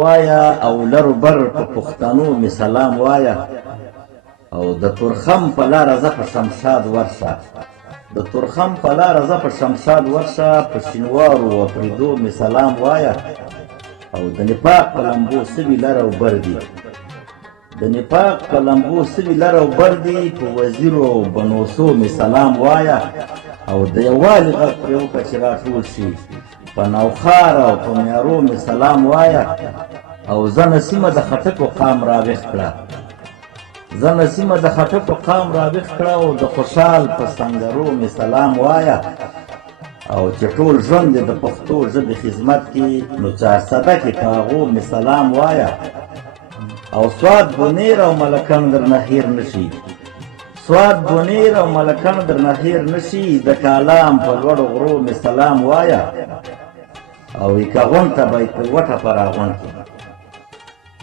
وایا او لر بر په پښتنو می سلام وایا او د تورخم په لاره زه په شمشاد ورشه د تورخم په لاره زه په شمشاد ورشه په شینوارو او پریدو می سلام وایا او د نفاق په لمبو سوي لر او بر دي د نفاق په لمبو سوي لر او بر دي په وزیرو او بنوسو می سلام وایا او د یووالي غږ پرې وکړه چې راټول شي په نوخار او په میارو می سلام وایا او زه نسیمه د خټکو قام راویښ کړه زه نسیمه د خټکو قام راویښ کړه او د خوشحال په سنګرو می سلام وایا او چې ټول ژوند د پښتو ژبې خدمت کې نو چارسده کې کاغو می سلام وایا او سواد بونیر او ملکن درنه هیر نشي سواد بونیر او ملکن درنه هیر نشي د کالام په لوړو غرو می سلام وایا او ایکاغون ته به په وټه پراغون کې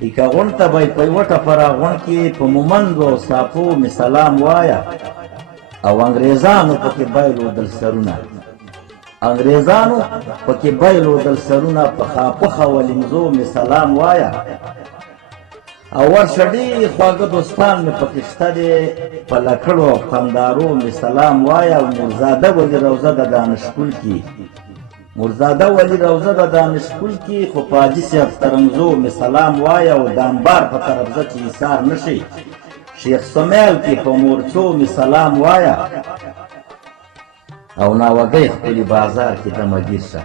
ایکاغون ته به په وټه پراغون کې په مومندو او صافو می سلام وایا او انګریزانو پکې بایلودل سرونه انګریزانو پکې بایلودل سرونه په خاپخه ولمزو می سلام وایا او ورشه ډېر خواږه دوستان مې پکې شته دي په لکړو او قندارو مې سلام وایا او مرزاده ولي روضه د دانشګل کې مرزاده ولي روضه د دانشګل کې خو په حاجي صاحب ترنګزو مې سلام وایا او د انبار په طرف زه چې ایثار نه شي شیخ سمیل کې په مورچو مې سلام وایا او ناوګۍ ښکلي بازار کې د مګیر شه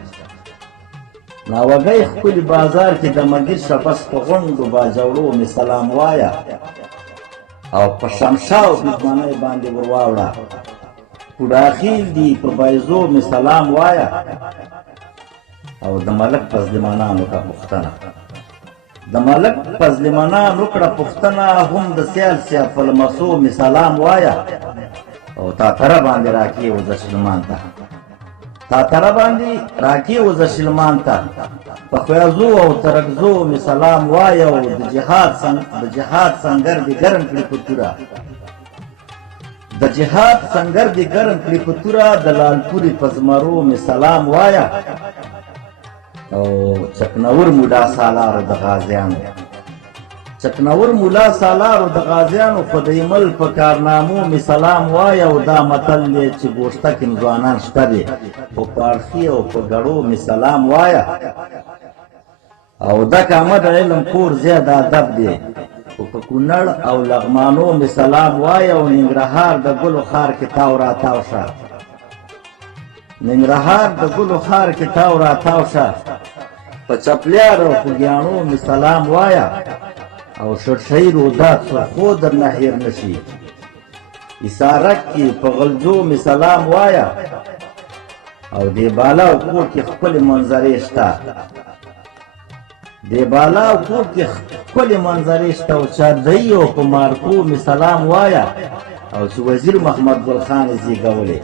ناوګۍ ښکلي بازار کې د مګیر شه بس په غونډو باجوړو مې سلام وایا او په شمشا او بریدمنۍ باندې ور واوړه پوډاخیل دي په بایزو مې سلام وایا او د ملک پزلمانانو ته پوښتنه د ملک پزلمانانو کړه پوښتنه هم د سیال صاحب په لمسو مې سلام وایا او تاتره باندې راکې وزه شلمان ته تاتره باندې راکې وزه شلمان ته په خویازو او ترکزو مې سلام وایا او د جهاد سنګر دې ګرم کړي په توره د جهاد سنګر دې ګرم کړي په توره د لالپورې په زمرو مې سلام وایا او چکنور مولا سالارو د غازیانو چکنور مولا سالارو د غازیانو خو د ایمل په کارنامو مې سلام وایا او دا متل دی چې ګوشته کې ځوانان شته دي په پارخي او په ګړو مې سلام وایا او دا کامه د علم پور زیات ادب دی خو په کونړ او لغمانو مې سلام وایا او ننګرهار د ګلو خار کې تاو راتاو شه ننګرهار د ګلو خار کې تاو راتاو شه په چپلیار او خوږیاڼو مې سلام وایا او شرشهی رودات سرخو در نه هیر نشي اسارک کې په غلجو مې سلام وایا او دې بالا او کور کې خپلې منظرې شته دې بالا او کور کې خپلې منظرې شته او چاردهی او په مارکو مې سلام وایا او چې وزیر محمد ګل خان یې زیږولې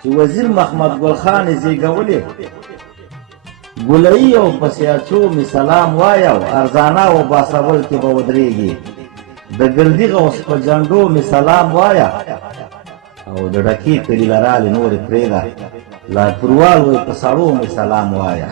چې وزیر محمد ګل خان یې زیږولې ګولۍ او په سیاچو مې سلام وایا او ارزانه او باسول کې به ودرېږي د ګردي غوث په جنډو مې سلام وایا او د ډکې کلي لرالې نورې پرېږده لارپوروال وایي په سړو مې سلام وایا